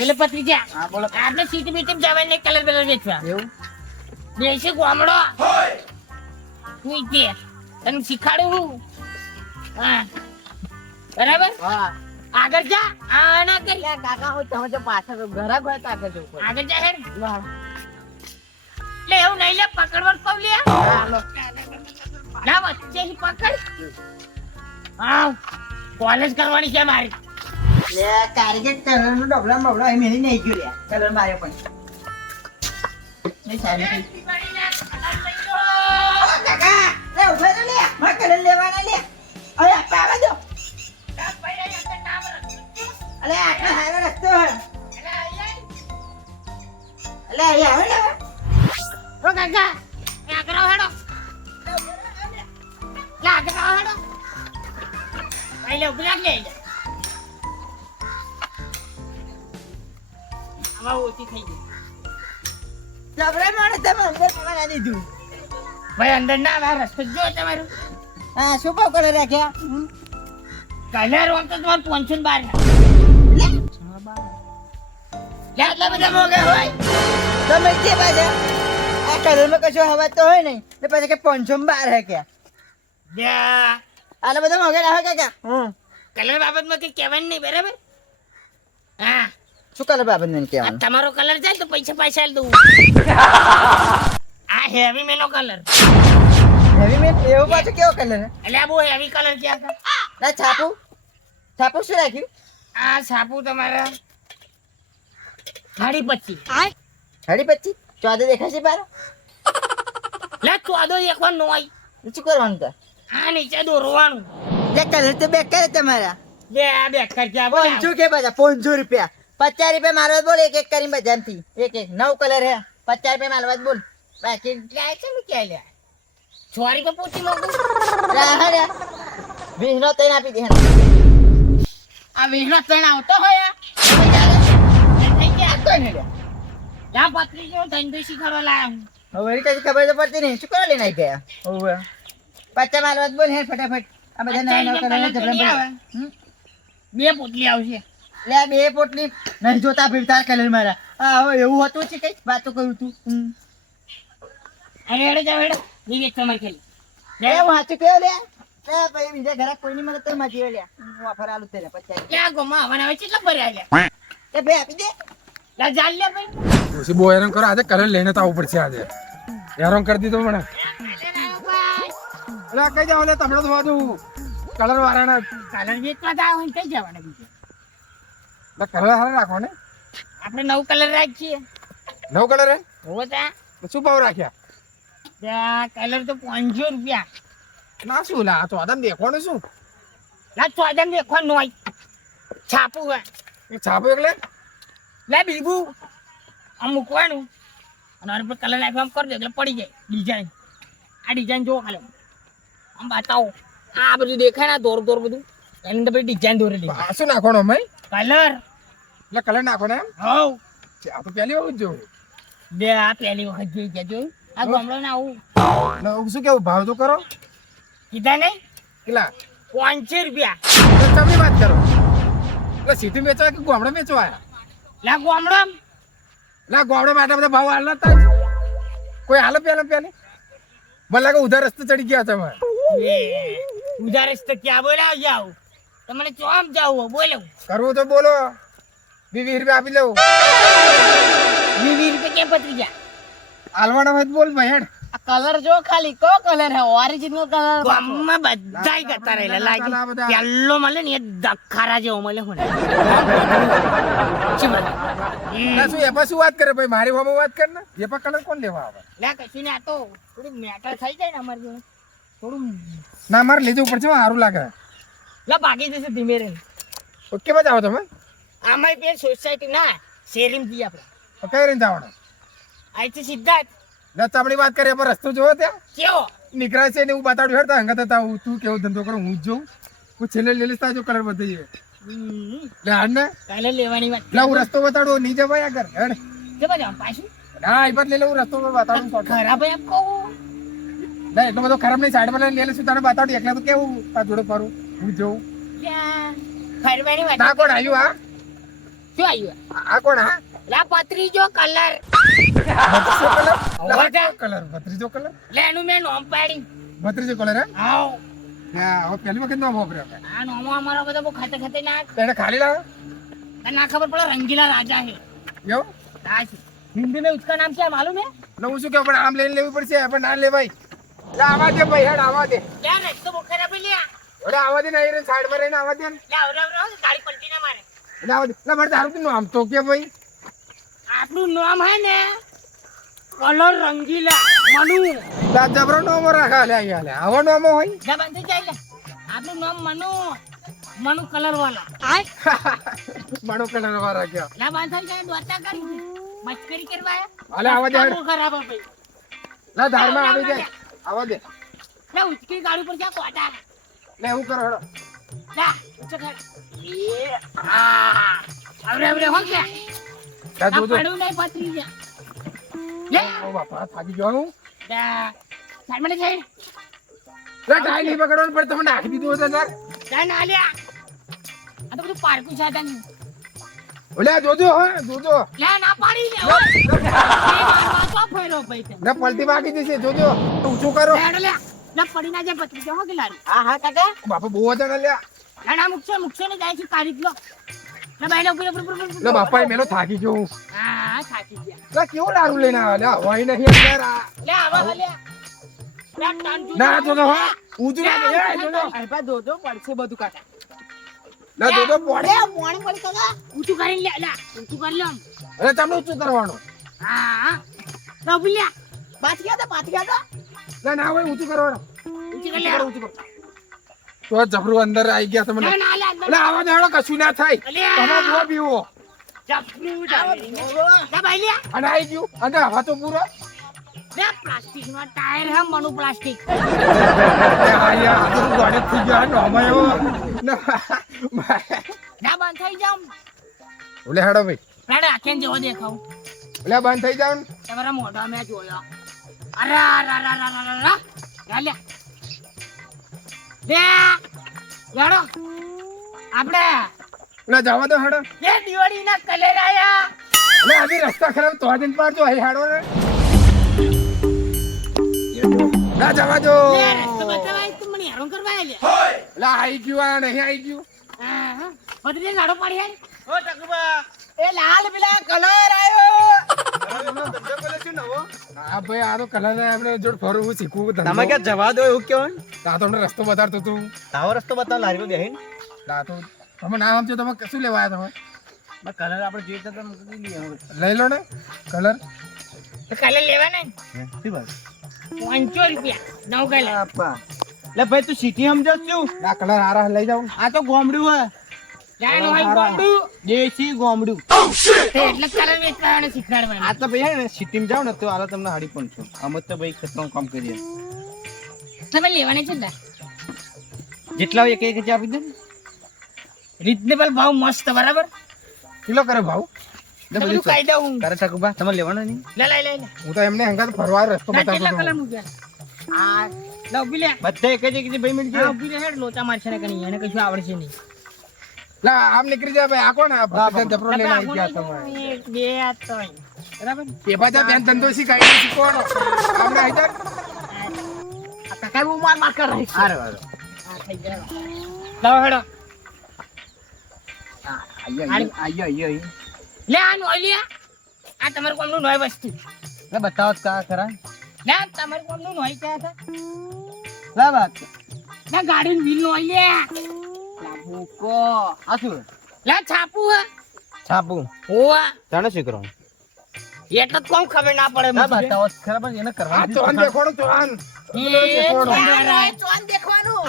એટલે પત્રીજા હા બોલો. આપણે સીટી બીટી જવાય ને કલર બલર વેચવા. એવું? દેશી ગામડો. તું કે. તને શીખાડું હું. હા. બરાબર? હા. આગળ જા. આના કે લે કાકા હું તમે તો પાછળ ઘરા ગયા તા આગળ જવું આગળ જા હેડ. લે એવું નહીં લે પકડવર કહું લે. ના વચ્ચે પકડ. હા કોલેજ કરવાની છે મારી. લે કારીગર કલર નો ડબલા બબલા એ એની નહીં ગયો લે. કલર માર્યો પણ. કાકા! લે ઊભા લે. કલર લેવાના લે. અરે આપા આવા દો. અલે આટલો સારો રસ્તો હે અલે અહીં આવે ને ઓ કાકા! આગળ હેડો. આગળ હેડો. પહેલે ઊભી રાખ લે. આમાં ઓછી થઈ ગઈ. જબરે માણે તમે અંદર ના દીધું. ભાઈ અંદર ના વાર રસ્તો જો તમારું. હા શું ભાવ કરે રાખ્યા? કલર આમ તો તમારે પાંચસો બાર આટલા બધા મોંઘા હોય. તમે કે પાછા આ કલરમાં કશો હવા તો હોય નહીં તો પછી કે પાંચસો બાર હે કે આલા બધા મોગે રાખે કાકા હમ કલર બાબતમાં કઈ કહેવાનું નહીં બરાબર? હા. શું કલર બાબત ને આ કહેવાનું? તમારો કલર જાય તો પૈસા પૈસા આલ દઉં. આ હેવી મેનો કલર હેવી મેન એવો પાછો કેવો કલર હે એટલે આ બહુ હેવી કલર ક્યાં હતા? ના છાપુ. છાપુ શું રાખ્યું? આ છાપુ તમારા સાડી પચીસ હડી પછી ચોદે દેખાશે બાર લે ચોદો એકવાર નો આઈ શું કરવાનું તો? આ નીચે દોરવાનું. લે કલર તો બેકાર તમારા. લે આ બે ખર્ચા બોલ શું કે બધા 500 રૂપિયા. પચાસ રૂપિયા મારવા બોલ એક એક કરીને બધાથી. એક એક નવ કલર હે. પચાસ રૂપિયા મારવા બોલ. બાકી લે છે ને ક્યાં લે? છોરી પર પૂછી મોકું રાહ રે વીસ નો તૈન આપી દે આ વીસનો ત્રણ આવતો હોય થઈ ગયા કોઈ. પત્રી તો લાયા હું હવે એની ખબર તો પડતી નહીં. શું કરવા લઈને આવી ગયા? ઓવે. પચાસ મારવા બોલ હે ફટાફટ. આ બધા નવા નવા હમ? બે પોટલી આવશે. લે બે પોટલી નહીં જોતા ફીરતા કલર મારા. આ હવે એવું હતું છે કઈ વાતો કરું તું. અરે હેડો જાવ હેડો. વિવેક તમારે ખેલી લે હું હાચું કયો લે. લે ભાઈ બીજા ઘરે કોઈ નહીં મળે માં માજી લે હું આલું ક્યાં ગોમાં આવવાના આવે કેટલા ભર્યા લે એ ભાઈ આપી દે. લા જાલ લે ભાઈ. પછી બહુ હેરાન કરો આજે કલર લઈને તો આવવું પડશે આજે. હેરાન કરી દીધો મને. કઈ જાવ લે તમને તો વાંધું કલર વાળાના કલર વેચવા આવે કઈ જવાના બીજે? કલર હારા રાખો ને. આપણે નવ કલર રાખીએ. નવ કલર હે? હોવો તા. શું ભાવ રાખ્યા? ત્યાં કલર તો પાંચસો રૂપિયા. ના શું લા તો આદમ દેખો ને શું લા ચોદન દેખો નોય છાપું એ છાપું એટલે? લે બીબુ આમ મૂકવાનું. અને પર કલર નાખવા આમ કરી દે એટલે પડી જાય ડિઝાઇન આ ડિઝાઇન જોવો ખાલી. આમ બતાવો. આ બધું દેખાય ને દોર દોર બધું. એની અંદર પછી ડિઝાઇન દોરેલી શું નાખવાનો અમે કલર? એટલે કલર નાખો ને હવ. આ તો પહેલી વખત જોઉં. બે આ પહેલી વખત જોઈ ગયા જોયું? આ ગમડો ને આવું. ને શું કેવું ભાવ તો કરો. કીધા નહીં? કેટલા? પાંચસો રૂપિયા. તમે વાત કરો. એટલે સીટી વેચવા કે ગોમડો વેચવા? લા ગામડો લા ગોમડો માટે બધા ભાવ હાલ નતા કોઈ હાલ પેલે પેલે? મને લાગે ઉધાર રસ્તે ચડી ગયા તમે. ઉધાર તો ક્યાં બોલાવ જાવ તમને ચોમ જાવ બોલો. કરવું તો બોલો. વીસ રૂપિયા આપી લઉં વીસ રૂપિયા કેમ પતરી ગયા? આલવાડા હોય બોલ ભાઈ હેડ. કલર જો ખાલી કો કલર હે? ઓરિજિનલ કલર ગામમાં બધાય કરતા રહેલા. લાગે પેલ્લો મળે ને એ દખારા જેવો મળે હું. શું? હમ. ના શું એમાં શું વાત કરે ભાઈ? મારી વામાં વાત કર ને. એ પણ કલર કોણ લેવા આવે? લે કશું ને આ તો થોડું મેટર થઈ જાય ને અમારે થોડું ના મારે લીધું પડશે હારું સારું લાગે. લા ભાગી જશે ધીમે રહીને ઓકે માં જાઓ તમે? અમારી પે સોસાયટી ના શેરીમ જી આપણે. કઈ રીતે જવાનું અહીંથી સીધા જ. ના ચામડી વાત કરીએ પણ રસ્તો જોવો ત્યાં? કેવો? નીકળાય છે ને હું બતાડું હેડતા હંગત હતા હું તું કેવો ધંધો કરું હું જ જોઉં. હું છેલ્લે લઈશ તાજો કલર બધી. લે હાડ ને કાલે લેવાની વાત. લા હું રસ્તો બતાડું નહીં જવાય આગળ. હેડ. જવા જાવ પાછું. હા એ લઈ લઉં રસ્તો બતાડું. ખરાબ એમ કહું. ના એટલો બધો ખરાબ નહીં સાઈડ પર લઈ લઈશું તને બતાડું એકલા તો કેવું તાર જોડે ફરું? હું જોઉં ક્યાં ફરવાની વાત ના કોણ આવ્યું હા શું આવ્યું આ કોણ હા લા પત્રીજો કલર બત્રીસો કલર હવે કે? કલર બત્રીસો કલર લે એનું મેં નોમ પાડી બત્રીસો કલર હે આવ હા, હવે પહેલી વખત નો વાપર્યો આ નોમો અમારો બધો બહુ ખાતે ખાતે ના એને ખાલી લાવો તને ના ખબર પડે રંગીલા રાજા હે એવું હા છે हिंदी में उसका नाम क्या है मालूम है એટલે હું શું કહું પણ આમ લઈને લેવી પડશે પણ ના લેવાય એટલે આવા દે ભાઈ હેડ આવા દે क्या रे तो बुखार है लिया અરે આવા દે ને અહીં સાઈડમાં રહીને આવા દે ને. આવડે ના મારે. એટલે એટલે મારે તારું નામ તો કે ભાઈ? આપણું નામ હે ને કલર રંગીલા મનુ. તા જબરો નામ રાખા લે અહીંયા નામ હોય. જબંધી જાય આપણું નામ મનુ મનુ કલર વાળા મનુ કલર વાળા કે ના બાંધા કે દોતા કર. મસ્કરી કરવા અલે આવા દે ખરાબ ભાઈ લા ધારમાં આવી જાય. આવા દે. લા ઉચકી ગાડી પર જા કોટા. લે હું કરો હેડો. લા ચકર એ આ. આવરે આવરે હો કે? લા આ જોજો પડું નહીં પતરી જા. લે. ઓ બાપા થાકી જવાનું લા સાઈડમાં જઈ લે ટાઈ નહીં પકડવાનું પણ તમે નાખી દીધું હતું સર જા ના લ્યા આ તો બધું પારકું છે તને. ઓલે જોજો હો જોજો. લે ના પાડી લે ને પલટી બાકી જશે જોજો. ઊંચું કરો. લેડો લે. લે પડી ના જાય પતરી જા હો કે લારી? હા હા કાકા. બાપા બહુ હતા લ્યા. ના ના મુકશે મુકશે ને જાય છે કાઢી લો. લે બાઈ લે ઉપર ઉપર ઉપર લે બાપા એ મેલો થાકી ગયો હું. હા થાકી ગયા. લે કેવું લારું લઈને આવ્યા? લે હોય નહીં અંદર આ લે આવા લે લે. ટાન તું ના જોજો હા. ઊંચું ના લે, એ જોજો. અરે દોડો પડશે બધું કાકા. ના જોજો પડે મોણ પડ કાકા ઊંચું કરીને લે લે ઊંચું કરી લો. અરે તમને ઊંચું કરવાનું? હા હા. લે ઊભી લે. પાછ ગયા તો બાત ગયા તા. ના ના હોય ઊંચું કરો ઊંચું કરી લે ઊંચું કરો. તો જબરું અંદર આવી ગયા તમે. ના ના લે અંદર એટલે આવા દેડો કશું ના થાય. તમે જો પીવો. લે લે. અને આવી ગયું. અને હવા તો પૂરો. પ્લાસ્ટિક નો ટાયર હે મનુ પ્લાસ્ટિક. એ આયા, આ તો ગોળે થઈ ગયા નો અમાયો ના ના બંધ થઈ જાવ ઓલે હેડો ભાઈ. રાડે આખેન જેવો દેખાવ. ઓલે બંધ થઈ જાવ તમારા મોઢા મેં જોયો. અરે લે લે લે આપણે જવા દો હેડો. એ દિવાળી ના કલર આયા. ઓલે આજે રસ્તા ખરાબ તો આજે પાડજો અહીં હેડો ને. ના જવા દો. લે રસ્તો બતાવાય તું મને હેરાન કરવા આયા લે ઓલે આવી ગયું આ નહીં ગયું. હા હા પાડી ઓ ટકબા એ લાલ પેલા કલર આયો. હા ભાઈ આ તો કલર આપણે જોડ ફરવું શીખવું. તમે ક્યાં જવા દો એવું કેવું તા તો અમને રસ્તો બતાડતો તું. તાવો રસ્તો બતાવો લારી પર બેહીને. તો તમે ના સમજો તમે શું લેવા આવ્યા તમે. કલર આપણે જે તો તમે. લઈ લો ને કલર કલર લેવા ને. હે, શું વાત? પાંચસો રૂપિયા. નવ કલર આપા. લે ભાઈ તું સીટી સમજો છું આ કલર હારા લઈ જાઉં. આ તો ગોમડું હે. જાણ હોય ગોંડું દેશી ગોમડું. એટલે કલર વેચવાને શીખવાડવાના. આ તો ભાઈ ને સિટીમાં જાવ ને તો આલા તમને હાડી પણ છો. અમે તો ભાઈ ખતમ કામ કરીએ. તમે લેવાની છે ને? જેટલા એક એક આપી દે ને. રીઝનેબલ ભાવ મસ્ત બરાબર? કિલો કરે ભાવ? કરે ઠાકુબા તમારે લેવાના નહીં? લે લે લે લે. હું તો એમને હંગાત ફરવા રસ્તો મૂક્યા? આ લે ઊભી લે. બધા એક જ એક ભાઈ ઊભી રે હેડ લોચા મારશે ને કઈ એને કશું આવડશે નહીં. લા આમ નીકળી જાય ભાઈ. આ કોણ આ જબરો લઈને આવી ગયા તમે બે આ ત્રણ. બરાબર? એ પાછા બેન ધંધો શીખાય શીખવાનો આપણે આવી જાય આ કાકા બહુ માર માર કરે છે. હારે હારે. આ લાવો હેડો. આયો આયો આયો લે આ આ તમારું કોમનું નોય વસ્તુ. લે બતાવો કા ખરા. લે આ તમારું કોમનું નોય ક્યાં હતા લા વાત લે ગાડીનું વ્હીલ નોય લે. આ શું? લે છાપું હે. છાપું. હોવા તાણે શું કરવાનું એટલે તો કોમ ખબર ના પડે મને. બતાવો ખરા પણ એને આ કરવાનું ચોહન દેખોડો એ. છોકરા. ચોન દેખવાનું.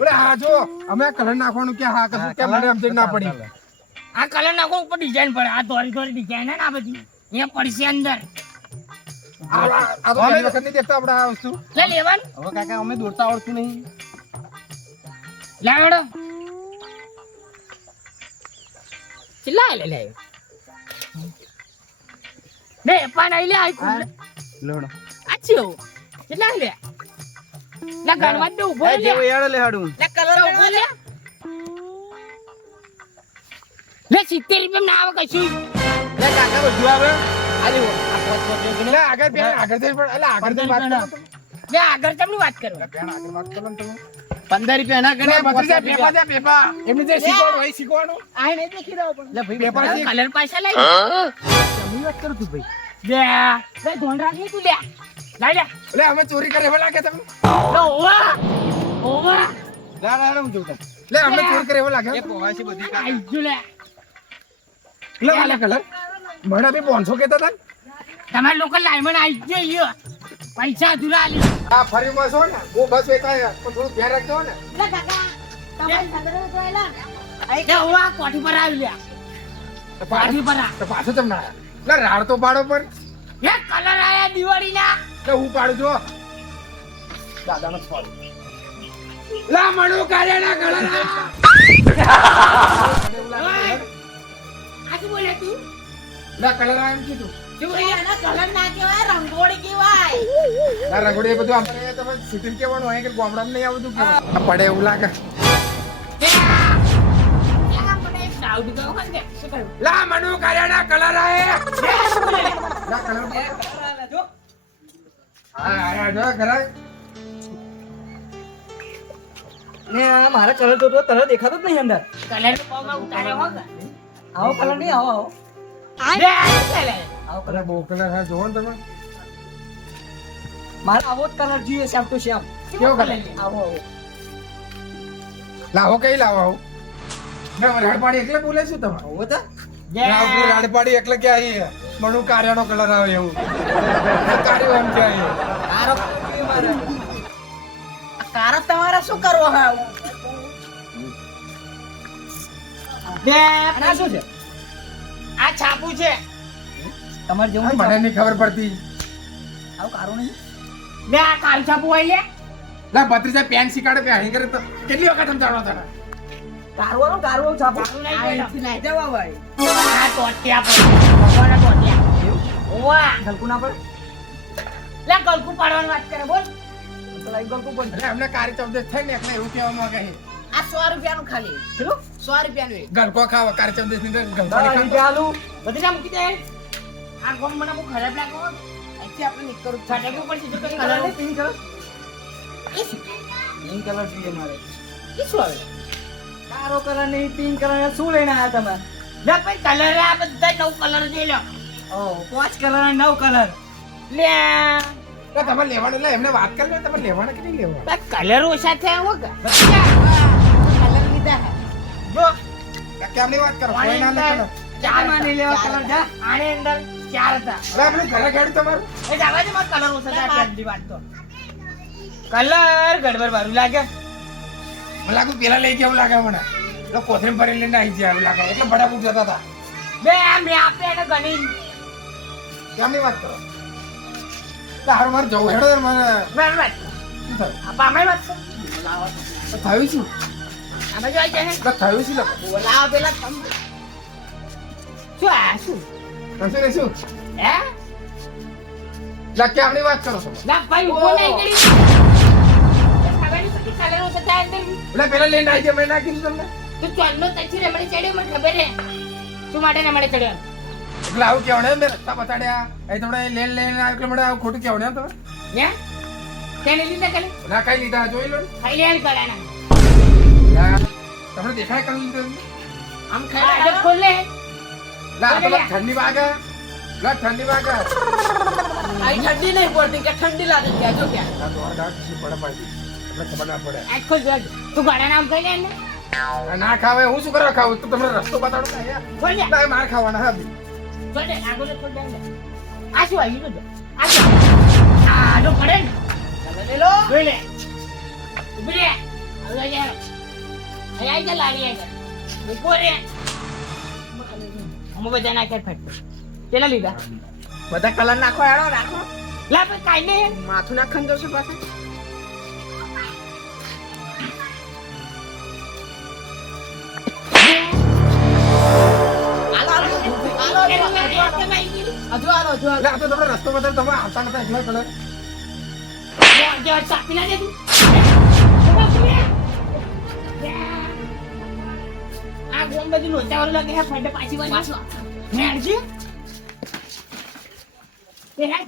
ઓલે આ જો. અમે કલર નાખવાનું કે હા કશું કે મને સમજ ના પડી? આ કલર નાખો ઉપર ડિઝાઇન પડે. આ દોરી દોરી ડિઝાઇન હે ને આ બધી. અહીંયા પડશે અંદર. આ તો વખત નહીં દેખતા આપણે આ વસ્તુ? લે લેવાનું. હવે કાકા અમે દોરતા આવડતું નહીં. લાવડો. ચિલ્લા લે લે. ને પાન આઈ લે આઈ કુ લોડો આચ્યો ચિલ્લા લે લે ગણવા દે ઊભો એ લે જેવો યાર લે હાડું. લે કલર ઊભો લે. લે સિત્તેર રૂપિયા ના આવે કશું. લે કાકા બધું આવે. આલી આગળ આગળ આગળ વાત કરો આગળ તમને વાત કરો. આગળ વાત કરો ને તમે. પંદર રૂપિયા ના કરે ભત્રીજા પેપા છે, પેપા. એમને જે શીખવાડવું હોય એ શીખવાનું. આ નહીં લખી દો પણ લે ભાઈ પેપર છે કલર પૈસા લઈ જમણી વાત કરું તું ભાઈ. લે લે ધોન રાખી તું લે. લઈ લે. લે અમે ચોરી કરે એવા લાગે તમને? લે ઓવા ઓવા. લા લા લા, હું જોઉં લે અમે ચોરી કરે એવા લાગે. એ પોહાશી બધી આઈ ગયું લે. લે વાલા કલર મને બી 500 કેતા હતા ને. તમારે લોકો લાઈમન આઈ ગયો પૈસા અધૂરા આલી આ ફરી બસ છો ને હું બસ વેચાય પણ થોડું ધ્યાન રાખજો ને. લે કાકા તમારી તો ને. કોઠી પર આવી લ્યા. તો કોઠી પર આ. તો પાછું તમને આયા લે રાડ તો પાડો પર. એ કલર આયા દિવાળી ના હું પાડું જો દાદાનો લા મણું કલર. આ શું બોલે તું? લે કલર આ એમ કીધું. કલર ના કહેવાય રંગોળી કહેવાય. ના રંગોળી એ બધું આપણે તમે કેવાનું હોય કે ગામડામાં નહીં આવતું પડે એવું લાગે. લા કલર આયે લા કલર હા હા જો કરાય. ને આ મારા કલર તો તરત દેખાતો જ નહીં અંદર. કલર આવો કલર નહીં આવો આવો. આ કલર કલર બહુ કલર હા જોવો ને તમે. મારે આવો જ કલર જોઈએ શ્યામ ટુ શ્યામ. કેવો કલર? આવો આવો. લાવો કઈ લાવો આવો? ના રાડપાડી એકલે બોલે શું તમે હોવો તો. રાડપાડી એકલે ક્યાં આવી મણું કાર્યાનો કલર આવે એવું. કાર્યો એમ કે આવી કારો કારો તમારે શું કરવો હે બે આ શું છે? આ છાપું છે. તમારે જેવું મને નહીં ખબર પડતી. આવું કારું નહીં. બે આ કાલ છાપુ હોય લે. લા ભત્રીજા પેન શીખાડે પે અહીં કરે તો. કેટલી વખત સમજાવવાનો તને કારવો નો કારવો છાપો. કારું નહીં આ જવા ભાઈ ટોટિયા પર ભગવાનના ટોટિયા. ઓવા ગલકુ ના પડે? લે ગલકુ પાડવાની વાત કરે બોલ. ગલકુ પડે. એટલે અમને કાર્ય ચૌદશ થાય ને એટલે એવું કહેવા માંગે છે. આ સો રૂપિયાનું ખાલી. સો રૂપિયાનું ખાવા કાર્ય ચૌદશની ગલકો રૂપિયા આલું. બધી મૂકી દે. આ ગોમ મને બહુ ખરાબ લાગો અહીંથી આપણે નીકળવું છાટેકું પડશે. તો કઈ કલર નહીં પિંક કલર પિંક કલર જોઈએ મારે. એ શું આવે? કારો કલર નહીં પિંક કલર શું લઈને આવ્યા તમે? લે ભાઈ કલર આ બધા નવ કલર જોઈ લો. ઓ પાંચ કલર અને નવ કલર લે. તો તમે લેવાનું લે એમને વાત કરી લો તમે લેવાના કે નહીં લેવાના? કલર ઓછા થયા હો. કલર લીધા હે. જો કેમની વાત કરો? કોઈ ના લેવાનો. ચાર ચાર નહીં લેવા કલર જા. આની અંદર ચાર હતા. હવે આપણે ઘરે ખેડું તમારું? એ જાવા દે કલર ઓછા થયા પહેલી વાત તો. કલર ગડબડ વાળું લાગે. મને લાગુ પેલા લઈ ગયા લાગે મને. એટલે કોથળી ભરી લઈને આવી જાય એવું લાગે. એટલે બડા બુક જતા હતા. બે મેં આપે એને ગણી કેમની વાત કરો? તારું મારે જવું હેડો મને વાત. છે? તો થયું શું? થયું શું? બોલાવો પેલા તમ. શું આ શું? કશું ને શું? હે? લક્કી આપણી વાત કરો છો. ના ભાઈ ઊભો નહીં કરી. પેલા લઈને આવી જ મેં ના કીધું તમને. તું ચોલનો તછી રમણે ચડ્યો મને ખબર હે. તું માટે રમણે ચડ્યો? એટલે આવું કેવડે મેં રસ્તા બતાડ્યા એ તમને લેન લેન આવ્યો એટલે મને આવું ખોટું કેવડે તમે. હે? તેને લીધા કલે ના કઈ લીધા જોઈ લો ને. ખાઈ લેણ કરાના ના, તમને દેખાય કઈ લીધું? આમ ખાઈ ખોલ. તો બસ ઠંડી વાગે. ના ઠંડી વાગે. અહીં ઠંડી નહીં પડતી કે ઠંડી લાગે ત્યાં જો ક્યાં ના તો અડધા ખુશી પડે પાછી. એટલે ખબર ના પડે. આજ ખોલ તું ગાડા નામ ને. ના ખાવે હું શું કરવા ખાવું? તું તમને રસ્તો બતાડો ને અહીંયા. ના, માર ખાવાના હા બી. આગળ દે આ શું આવી તો આ આ જો પડે ને. લો લે હવે યાર આવી જા લાડી આવી જા ઊભો રે. અમે બધા નાખ્યા ફટ કેટલા લીધા. બધા કલર નાખો હેડો નાખો. લા પણ કાઈ નહીં. માથું નાખન પાછા. આ તો તમને રસ્તો બતાડો તમે આવતા નતા એકલા કલર જો ચાપી ના દે તું. આ ગોમ બધું લોચાવાળું લાગે હે ફંડ પાછી વાળી મેળજી એ હે